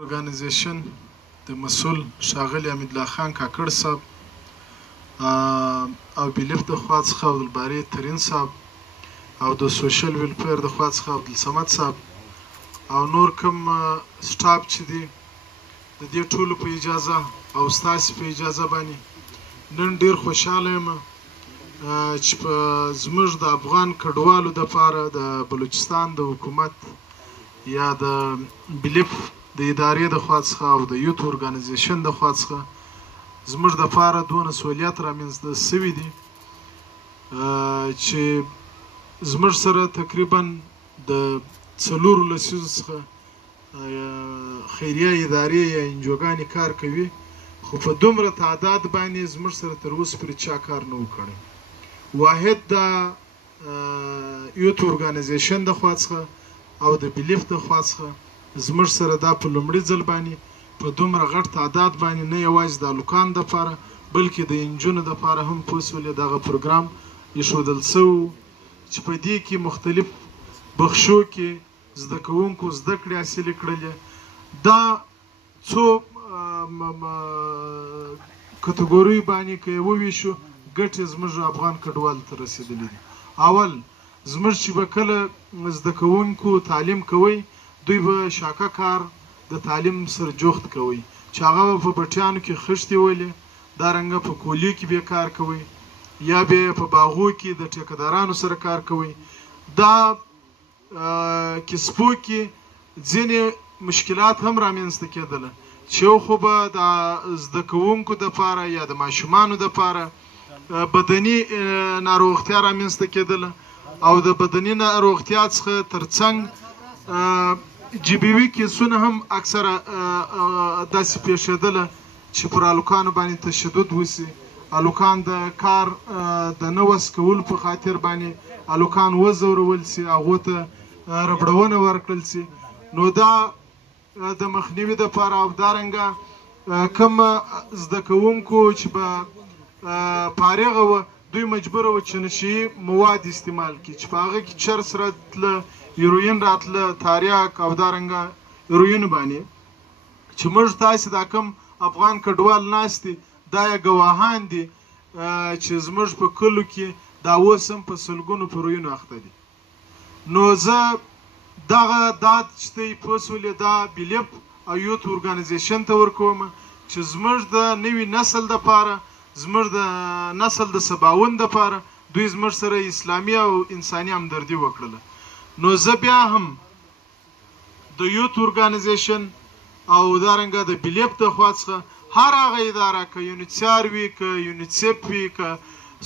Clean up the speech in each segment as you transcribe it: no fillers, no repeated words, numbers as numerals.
ارګانیزیشن د مسؤل ښاغلي حمیدالله خان کاکړ صاحب او بلیف د خوا څخه عبدالباري ترین صاحب او د سوشل ویلفیر د خوا څخه عبدالصمد صاحب او نور کوم سټاف چې دی د دې ټولو په اجازه او ستاسې په اجازه باندې نن ډېر خوشحاله یم چې په زموږ د افغان کډوالو دپاره د بلوچستان د حکومت یا د بلیف د ادارې د خوا څخه او د یوت ارګانیزیشن د خوا څخه زموږ دپاره دونه سهولیت رامنځته سوي دي چې زموږ سره تقریبا د 4 لسیزو څخه خیریه ادارې یا انجوګانې کار کوي خو په دومره تعداد باندې زموږ سره تر اوسه پورې چا کار نه و کړی واحد د یوت ارګانیزیشن د خوا څخه او د بلیف د خوا څخه زموږ سره دا په لومړي ځل باندې په دومره غټ تعداد باندې نه یوازې د هلکانو دپاره بلکې د نجونو دپاره هم پوسولې دغه پروګرام ایښودل سوی چې په دې کې مختلف بخشو کې زده کوونکو زده کړې حاصلې کړلې دا څو کټګوریو باندې که یې وویشو ګټې زموږ افغان کډوالو ته رسېدلې دي اول زموږ چې به کله زده کوونکو تعلیم کوئ دوی به شاکه کار د تعلیم سره جوخت کوئ چې هغه به په بټیانو کې خښتې ولې دارنګه په کولیو کې به کار کوئ یا به په باغو کې د ټیکهدارانو سره کار کوئ دا کسبو کې ځینې مشکلات هم رامنځته کېدله چې یو خو به د زده کوونکو دپاره یا د ماشومانو دپاره بدني ناروغتیا رامنځته کېدله او د بدني ناروغتیا څخه ترڅنګ جبوي کیسونه هم اکثره داسې پیښېدله چې پر هلکانو باندې تشدد وسي هلکان د کار د نه وس کولو په خاطر باندې هلکان وځورول سي هغو ته ربړونه ورکړل سي نو دا د مخنیوي دپاره او دارنګه کوم زده کوونکو چې به فارغه وه دوی مجبوره وه چې نشهیي مواد استعمال کړي چې په هغه کې چرس راتله هیروین راتله تاریاک او دارنګه هیروین باندې چې موږ تاسې دا کوم افغان کډوال ناست دي دا یې ګواهان دي چې زموږ په کلو کې دا اوس هم په سلګونو په هیروینو اخته دي نو زه دغه داد چې دی پوسولې دا بلیف او یوت ارګانیزیشن ته ورکوم چې زموږ د نوي نسل دپاره زموږ د نسل د سباون دپاره دوی زموږ سره اسلامي او انساني همدردي وکړله نو زه بیا هم د یوت ارګانیزیشن او دارنګه د بلیف د خوا څخه هر هغه اداره که یونیسیار وي که یونیسیف وي که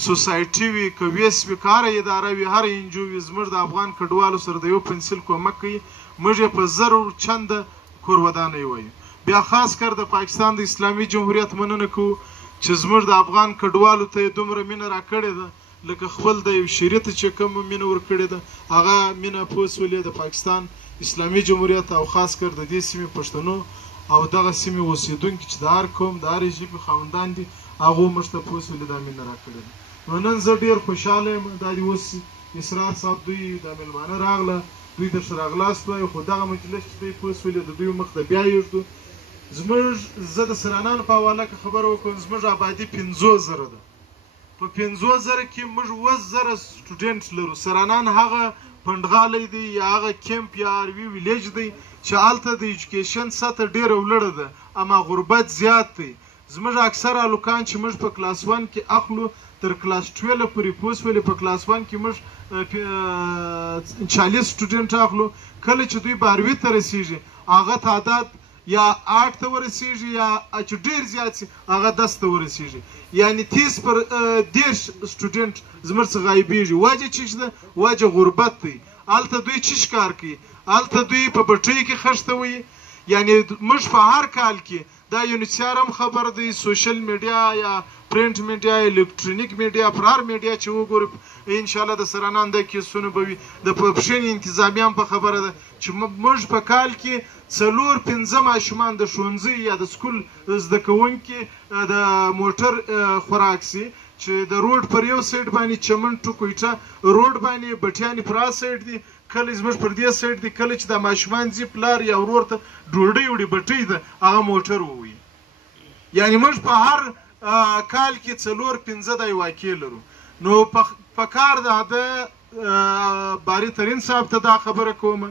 سوسایټي وي که ویس وي که هره اداره وي هره انجو وي زموږ د افغان کډوالو سره د یو پنسل کومک کوي موږ یې په 1000 چنده کور ودانۍ وایو بیا خاص کر د پاکستان د اسلامي جمهوریت مننه کوو چې زموږ د افغان کډوالو ته یې دومره مینه راکړې ده لکه خپل د یو شریعت چې کوم مینه ورکړې ده هغه مینه پوسولې د پاکستان اسلامي جمهوریت او خاص کر د دې سیمې پښتنو او دغه سیمې اوسېدونکي چې د هر قوم د هرې ژبې خاوندان دي هغو موږ ته پوسولې دا مینه راکړې ده نو نن زه ډېر خوشحاله یم دا دې اوس اسرار صاحب دوی دا میلمانه راغله دوی درته راغلاست وایي خو دغه مجلس چې دوی پوسولې د دوی مخ ته بیا یږدو زموږ زه د سرانانو په حواله که خبره وکړم زموږ آبادي 50,000 ده په 50,000 کې موږ 10,000 سټوډنټ لرو سرانان هغه پنډغالی دی یا هغه کیمپ یا آروي ویلیج دی چې هلته د ایجوکیشن سطح ډېره لوړه ده اما غربت زیات دی زموږ اکثره هلکان چې موږ په کلاس 1 کې اخلو تر کلاس 12 پورې پوسولې په کلاس 1 کې موږ 40 سټوډنټ اخلو کله چې دوی باروي ته رسیږي هغه تعداد یا 8 ته ورسیږي یا چې ډېر زیات سي هغه 10 ته ورسیږي یعنی 30 سټوډنټ زموږ څخه غایبېږي وجه څه ده وجه غربت دی هلته دوی څه کار کوي هلته دوی په بټیو کې خښته وي یعنی موږ په هر کال کې دا یونیسیار هم خبر دی سوشل میډیا یا پرنټ میډیا الکترونیک میډیا پر هر میډیا چې وګورو انشاءالله د سرانان د کیسونه به وي د پښین انتظامیه هم په خبره ده چې موږ په کال کې 4-5 ماشومان د ښوونځي یا د سکول زده کوونکي د موټر خوراک سي چې د روډ پر یو سایډ باندې چمن ټو کویټه روډ باندې بټیانې پر سایډ دي کله زموږ پر دې سایډ دی کله چې دا ماشومان ځي پلار یا ورور ته ډوډۍ وړي بټۍ ده هغه موټر ووي یعنې موږ په هر کال کې 4-5 دای واقع لرو نو په کار ده باري ترین صاحب ته دا خبره کوم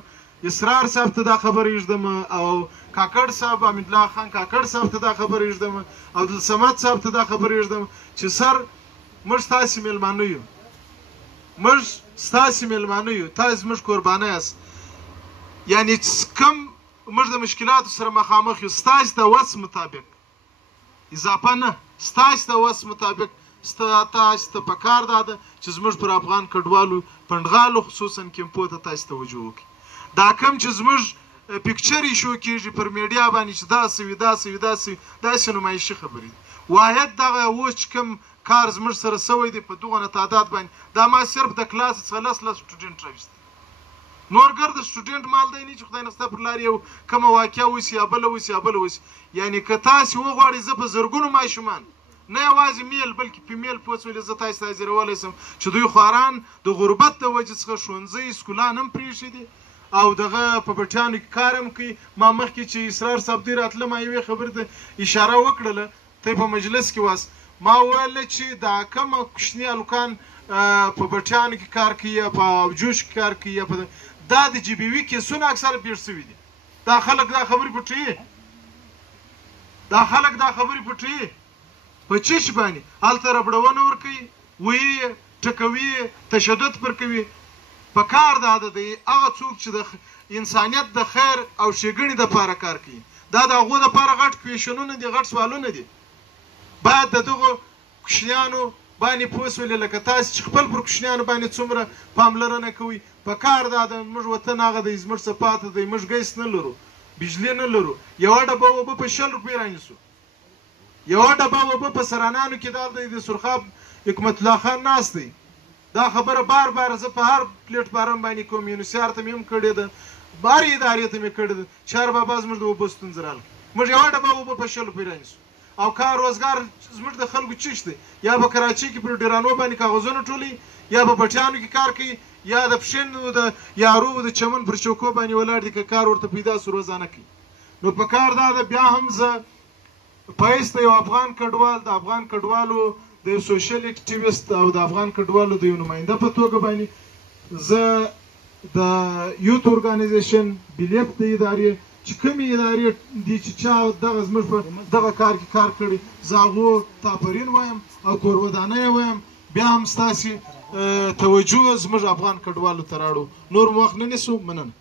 اسرار صاحب ته دا خبره ایږدم او کاکړ صاحب امین الله خان کاکړ صاحب ته دا خبره ایږدم او عبدالصمد صاحب ته دا خبره ایږدم چې سر موږ ستاسې میلمانه یو موږ ستاسې میلمانه یو تاسې زموږ قربانه یاست یعنې کم موږ د مشکلاتو سره مخامخ یو ستاسې د وس مطابق اضافه نه ستاسې د وس مطابق تاسې ته پکار دا ده چې زموږ پر افغان کډوالو پنډغالو خصوصا کیمپو ته تاسې توجه وکړي دا کم چې زموږ پکچر یې شو کېږي پر میډیا باندې چې داسې وي داسې وي داسې نمایشي خبرې دي واحد دغه اوس چې کوم کار زموږ سره سوی دی په دغه تعداد باندې دا ما صرف د کلاس څخه 10 سټوډنټ راوستي نور ګرد سټوډنټ مال دی نه چې خدای نسته پر لار یو کومه واقعه وسي یا بله وسي یعنې که تاسې وغواړئ زه په زرګونو ماشومان نه یوازې میل بلکې فیمیل پوڅ ولې زه تاسې ته حاضرولی شم چې دوی خواران د غربت د وجې څخه ښوونځی سکولان هم پرېښي دي او دغه په بټیانو کې کار هم کوي ما مخکې چې اسرار صاحب دی راتله ما یوې خبرې ته اشاره وکړله ته په مجلس کې واست ما وویله چې دا کومه کوچني هلکان په بټیانو کې کار کوي یا په ابجوش کې کار کوي یا په دا د جی بي وي کیسونه اکثره پېښ شوي دي دا خلک دا خبرې پټوي په چش باندې هلته ربړونه ورکوي ویې ټکوي تشدد پر کوي په کار دا د هغه څوک چې د انسانیت د خیر او ښېګڼې دپاره کار کوي دا د هغو دپاره غټ کویشنونه دي غټ سوالونه دي باید د دغو کوچنیانو باندې پوه شولې لکه تاسې چې خپل پر کوچنیانو باندې څومره پاملرنه کوئ په کار دا د موږ وطن هغه دی زموږ څه پاته دی موږ ګیس نه لرو بجلي نه لرو یوه ډبه اوبه په 6 روپۍ رانیسو یوه ډبه اوبه په سرانانو کې دا دی د سرخاب حکمت الله خان ناست دی دا خبره بار زه په هر پلیټ فارم باندې کوم یونیسیار ته مې هم کړې ده بار ادارې ته مې کړې ده چار بابا زموږ د اوبو ستونزه راغله موږ یوه ډبه اوبه په 6 روپۍ رانیسو او کار روزګار زموږ د خلکو چش دی یا به کراچۍ کې پر ډیرانو باندې کاغذونه ټولوي یا به بټیانو کې کار کوي یا د پښینو د یارو د چمن پر چوکو باندې ولاړ دي که کار ورته پیدا سو روزانه کوي نو په کار دا ده بیا هم زه پایسته یو افغان کډوال د افغان کډوالو د یو سوشل اکټیویسټ او د افغان کډوالو د یو نماینده په توګه باندې زه د یوت ارګانیزیشن بلیف د ادارې چې کومې ادارې دي چې چا دغه زموږ په دغه کار کې کار کړی زه هغو ته آفرین وایم او کورودانه یې وایم بیا هم ستاسې توجه زموږ افغان کډوالو ته راوړو نور مو وخت نه نیسو مننه